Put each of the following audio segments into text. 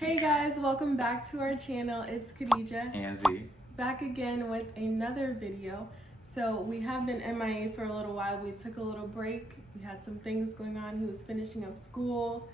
Hey guys, welcome back to our channel. It's Khadija. And Z. Back again with another video. So we have been MIA for a little while. We took a little break. We had some things going on. He was finishing up school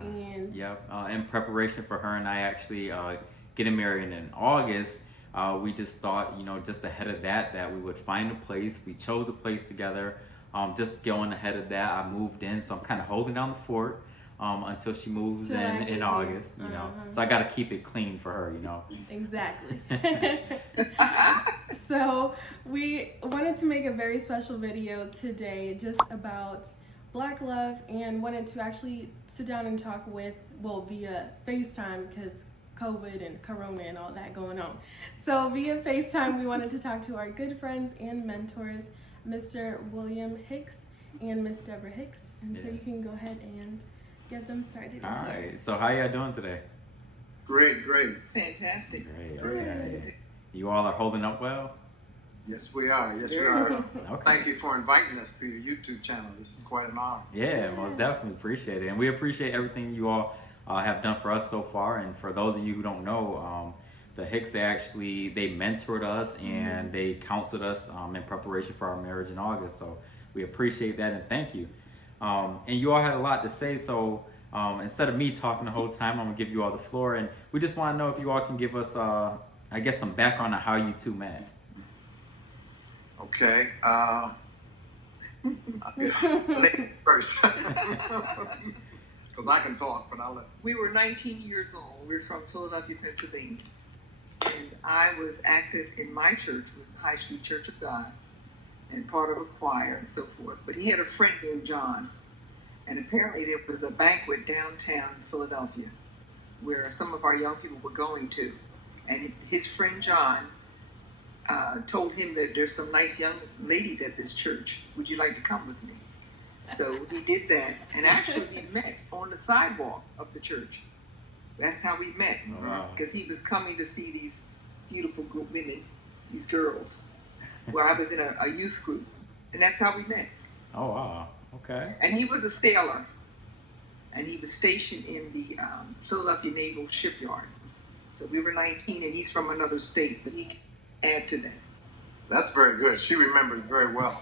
and Yep. In preparation for her and I actually getting married in August, we just thought, just ahead of that we would find a place. We chose a place together. Just going ahead of that, I moved in, so I'm kind of holding down the fort until she moves in August. So I got to keep it clean for her. Exactly. So we wanted to make a very special video today just about Black love, and wanted to actually sit down and talk via FaceTime, because COVID and Corona and all that going on. So via FaceTime, we wanted to talk to our good friends and mentors, Mr. William Hicks and Miss Deborah Hicks. And so you can go ahead and get them started. All right. So how y'all doing today? Great. Fantastic. Great. Great. Okay. You all are holding up well? Yes, we are. Okay. Thank you for inviting us to your YouTube channel. This is quite an honor. Yeah, most definitely appreciate it. And we appreciate everything you all have done for us so far. And for those of you who don't know, the Hicks, they mentored us and they counseled us in preparation for our marriage in August. So we appreciate that and thank you. And you all had a lot to say. So instead of me talking the whole time, I'm going to give you all the floor. And we just want to know if you all can give us, some background on how you two met. Okay. Ladies first. Because I can talk, but I'll let. We were 19 years old. We're from Philadelphia, Pennsylvania. And I was active in my church, was the High Street Church of God, and part of a choir and so forth. But he had a friend named John. And apparently there was a banquet downtown in Philadelphia where some of our young people were going to. And his friend John told him that there's some nice young ladies at this church. Would you like to come with me? So he did that. And actually we met on the sidewalk of the church. That's how we met. Because he was coming to see these beautiful women, these girls, where I was in a youth group. And that's how we met. Oh, wow. Okay. And he was a sailor. And he was stationed in the Philadelphia Naval Shipyard. So we were 19 and he's from another state, but he can add to that. That's very good. She remembered very well.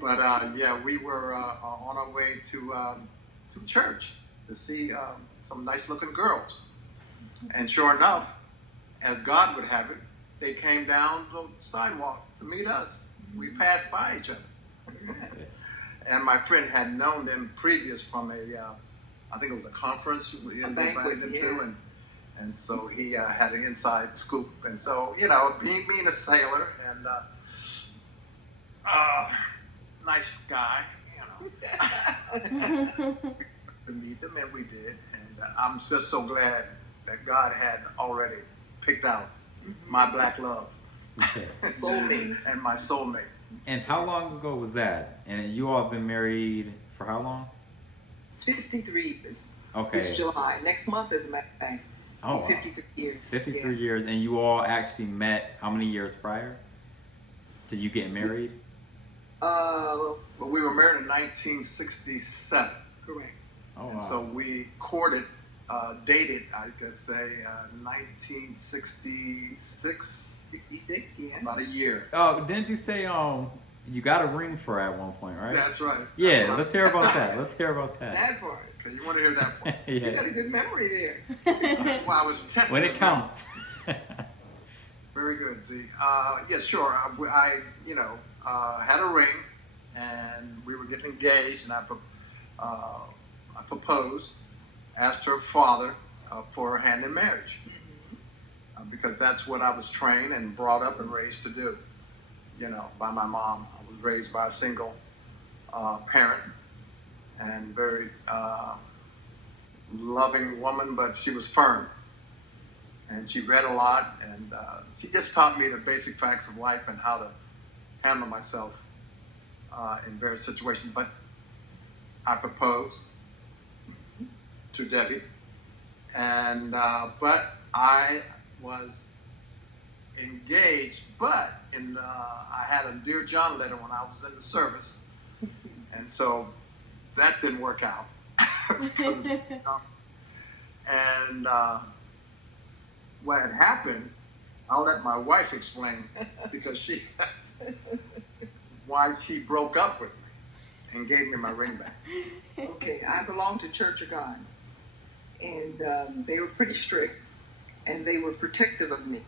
But yeah, we were on our way to church to see some nice-looking girls. And sure enough, as God would have it, they came down the sidewalk to meet us. We passed by each other. And my friend had known them previous from I think it was a conference we invited him to, and so he had an inside scoop. And so, being a sailor and nice guy, to meet them, and we did. And I'm just so glad that God had already picked out my black love, soulmate, and my soulmate. And how long ago was that? And you all have been married for how long? 53 years. Okay. It's July. Next month, as a matter of fact. Oh, wow. 53 years. 53 years. And you all actually met how many years prior to you getting married? Well, we were married in 1967. Correct. Oh, wow. And so we courted, dated, I could say, 1966. 66, yeah. About a year. Oh, didn't you say you got a ring for her at one point, right? That's right. Yeah, let's hear about that. Let's hear about that. That part. Okay, you want to hear that part? You got Yeah. a good memory there. Well, I was testing When it his counts. Very good, Z. Yeah, sure. I had a ring, and we were getting engaged, and I proposed, asked her father for her hand in marriage, because that's what I was trained and brought up and raised to do, by my mom. I was raised by a single parent, and very loving woman, but she was firm. And she read a lot, and she just taught me the basic facts of life and how to handle myself in various situations. But I proposed to Debbie, and but I was engaged, but I had a Dear John letter when I was in the service, and so that didn't work out. Because And what had happened, I'll let my wife explain because she has why she broke up with me and gave me my ring back. Okay, I belonged to Church of God, and they were pretty strict, and they were protective of me,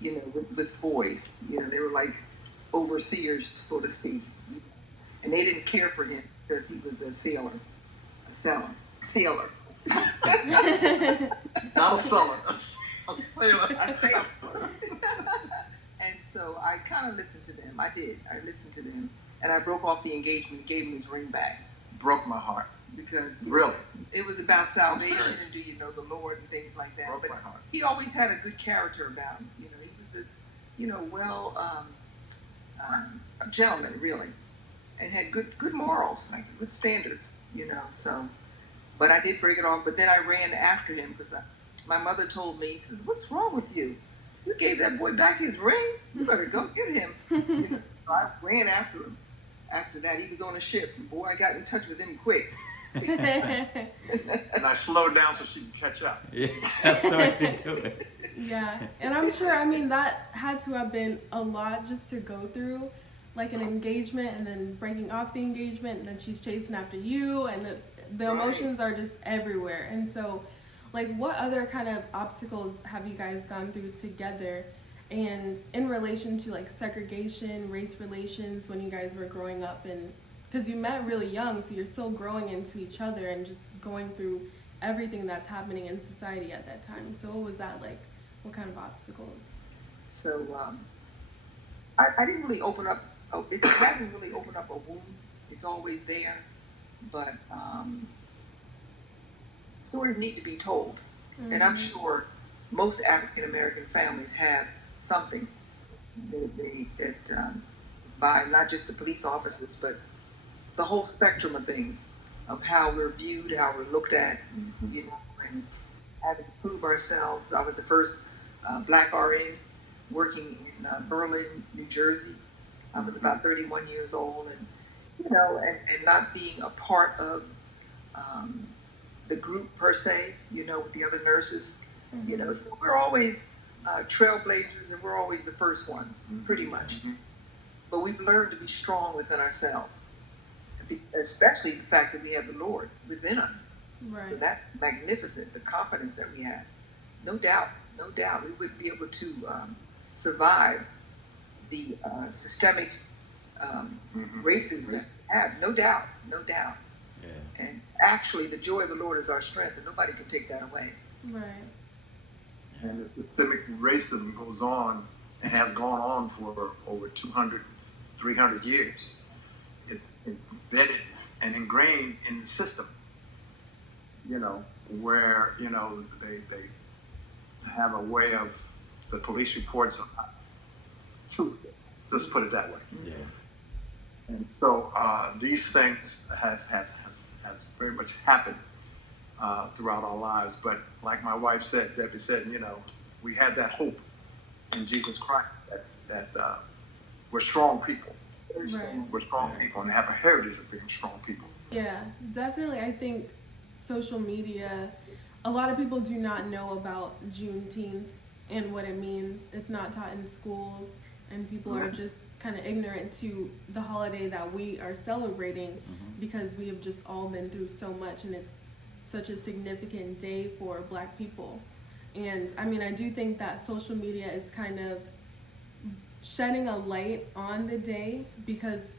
with boys. They were like overseers, so to speak, and they didn't care for him because he was a sailor. Not a seller, a sailor. A sailor. And so I kind of listened to them. I did. I listened to them, and I broke off the engagement and gave him his ring back. Broke my heart. Because really, it was about salvation and do you know the Lord and things like that. Broke but my heart. He always had a good character about him. He was a gentleman really, and had good morals, like good standards. So. But I did break it off. But then I ran after him because my mother told me, "says What's wrong with you? You gave that boy back his ring. You better go get him." So I ran after him. After that, he was on a ship. And boy, I got in touch with him quick. And I slowed down so she could catch up. Yeah, that's the way to do it. Yeah, and I'm sure, that had to have been a lot just to go through, like an engagement and then breaking off the engagement, and then she's chasing after you, and the emotions are just everywhere. And so, like, what other kind of obstacles have you guys gone through together? And in relation to like segregation, race relations, when you guys were growing up, and because you met really young, so you're still growing into each other and just going through everything that's happening in society at that time. So what was that like? What kind of obstacles? So I didn't really open up. It hasn't really opened up a wound. It's always there, but stories need to be told, and I'm sure most African American families have something that by not just the police officers, but the whole spectrum of things, of how we're viewed, how we're looked at, and having to prove ourselves. I was the first black RN working in Berlin, New Jersey. I was about 31 years old, and and not being a part of the group per se, with the other nurses, so we're always trailblazers, and we're always the first ones, pretty much. But we've learned to be strong within ourselves, especially the fact that we have the Lord within us. Right. So that's magnificent, the confidence that we have. No doubt, we would be able to survive the systemic racism that we have. No doubt. Yeah. And actually, the joy of the Lord is our strength, and nobody can take that away. Right. And the systemic racism goes on and has gone on for over 200, 300 years. It's embedded and ingrained in the system, where, they have a way of, the police reports are not truthful. Just put it that way. Yeah. And so these things has very much happened throughout our lives. But like my wife said, Debbie said, we had that hope in Jesus Christ that we're strong people. Right. We're strong people and have a heritage of being strong people. Yeah, definitely. I think social media, a lot of people do not know about Juneteenth and what it means. It's not taught in schools, and people are just kind of ignorant to the holiday that we are celebrating because we have just all been through so much, and it's such a significant day for Black people. And I do think that social media is kind of shedding a light on the day because,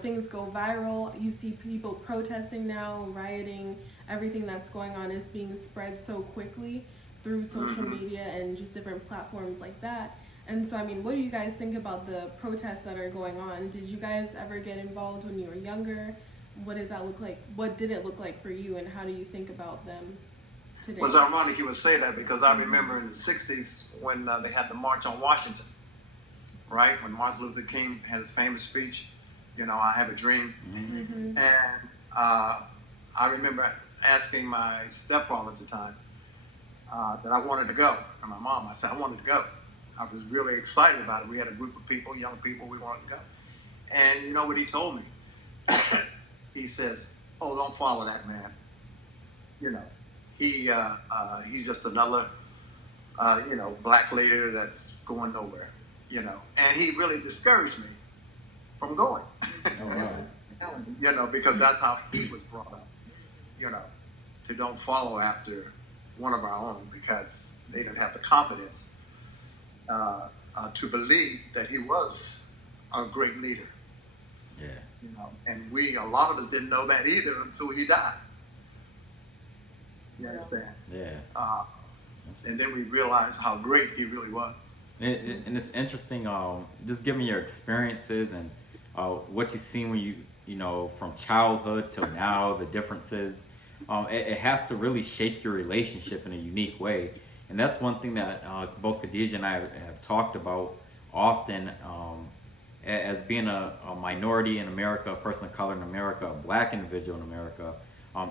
things go viral. You see people protesting now, rioting, everything that's going on is being spread so quickly through social media and just different platforms like that. And so, what do you guys think about the protests that are going on? Did you guys ever get involved when you were younger? What does that look like? What did it look like for you, and how do you think about them today? Well, it's ironic you would say that because I remember in the 60s when they had the March on Washington, right? When Martin Luther King had his famous speech, I have a dream. And I remember asking my stepfather at the time that I wanted to go. And my mom, I said, I wanted to go. I was really excited about it. We had a group of people, young people, we wanted to go. And you know what he told me? He says, oh, don't follow that man. he's just another black leader that's going nowhere, and he really discouraged me from going. Oh, wow. Because that's how he was brought up, to don't follow after one of our own, because they didn't have the confidence to believe that he was a great leader. Yeah. And a lot of us didn't know that either until he died. You understand? Yeah. And then we realized how great he really was. And it's interesting, just given your experiences and what you've seen when you from childhood till now, the differences, it has to really shape your relationship in a unique way. And that's one thing that both Khadijah and I have talked about often, as being a minority in America, a person of color in America, a black individual in America.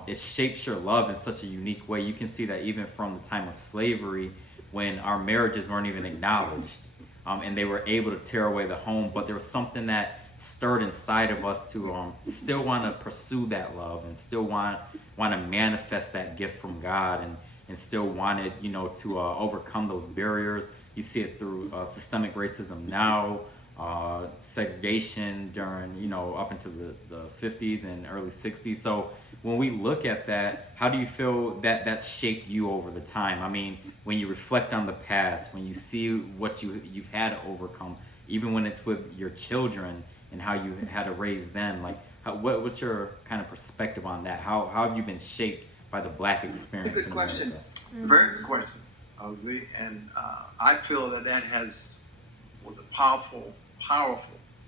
It shapes your love in such a unique way. You can see that even from the time of slavery, when our marriages weren't even acknowledged, and they were able to tear away the home, but there was something that stirred inside of us to still want to pursue that love and still want to manifest that gift from God, and still wanted to overcome those barriers. You see it through systemic racism now, segregation during up into the 50s and early 60s. So when we look at that, how do you feel that that's shaped you over the time? I mean, when you reflect on the past, when you see what you've had to overcome, even when it's with your children and how you had to raise them, like what's your kind of perspective on that? How have you been shaped by the black experience? Good question. Mm-hmm. Very good question, Z. And I feel that was a powerful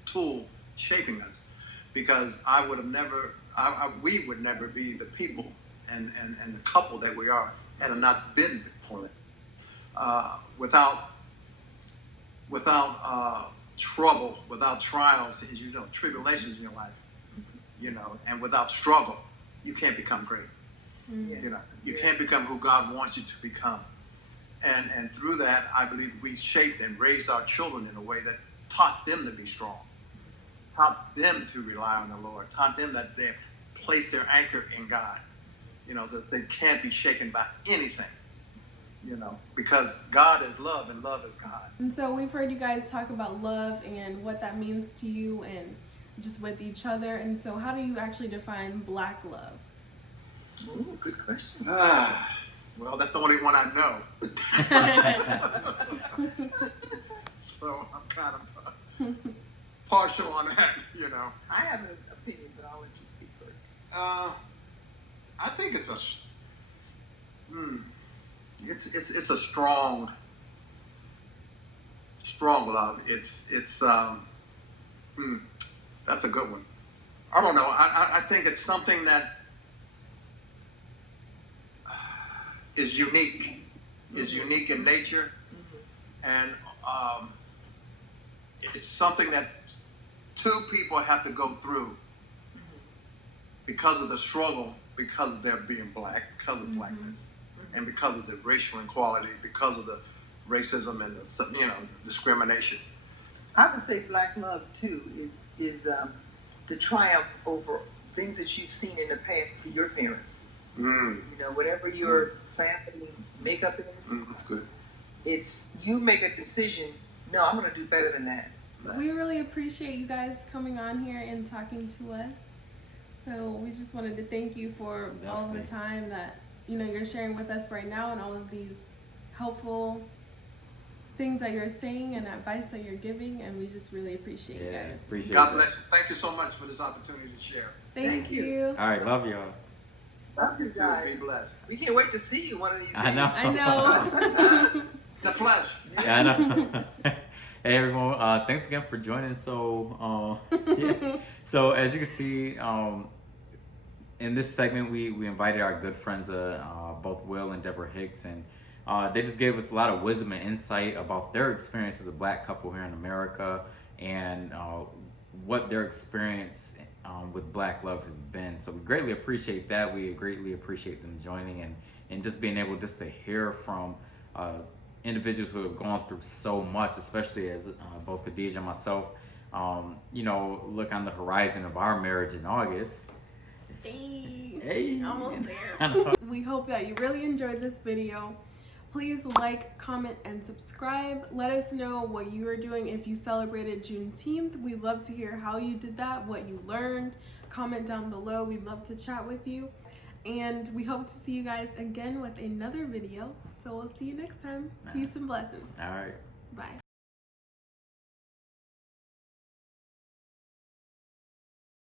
tool shaping us, because we would never be the people and the couple that we are had it not been for that. Without trouble, without trials, as tribulations in your life, and without struggle, you can't become great. Mm-hmm. You can't become who God wants you to become. And through that, I believe we shaped and raised our children in a way that taught them to be strong, taught them to rely on the Lord, taught them that they place their anchor in God, so they can't be shaken by anything, because God is love and love is God. And so we've heard you guys talk about love and what that means to you and just with each other. And so how do you actually define black love? Ooh, good question. Well, that's the only one I know. So I'm kind of partial on that, I have an opinion, but I'll let you speak first. I think it's a strong love. That's a good one. I don't know. I think it's something that is unique in nature, and it's something that two people have to go through because of the struggle, because of their being black, because of blackness, and because of the racial inequality, because of the racism and the discrimination. I would say black love too is the triumph over things that you've seen in the past through your parents. Whatever your family makeup is, That's good. it's you make a decision. No, I'm going to do better than that. We really appreciate you guys coming on here and talking to us. So we just wanted to thank you for all of the time that you're sharing with us right now, and all of these helpful things that you're saying and advice that you're giving, and we just really appreciate you guys. Appreciate God that. bless you. Thank you so much for this opportunity to share. Thank you. All right, love y'all. Love you guys. Be blessed. We can't wait to see you one of these days. I know. The flesh. Yeah, I know. Hey everyone, thanks again for joining. So, so as you can see, in this segment, we invited our good friends, both Will and Deborah Hicks, and they just gave us a lot of wisdom and insight about their experience as a black couple here in America, and what their experience with black love has been. So we greatly appreciate that. We greatly appreciate them joining and just being able just to hear from individuals who have gone through so much, especially as both Khadijah and myself, look on the horizon of our marriage in August. Hey, almost there. we hope that you really enjoyed this video. Please like, comment, and subscribe. Let us know what you are doing if you celebrated Juneteenth. We'd love to hear how you did that, what you learned. Comment down below. We'd love to chat with you. And we hope to see you guys again with another video. So we'll see you next time. Peace and blessings. All right. Bye.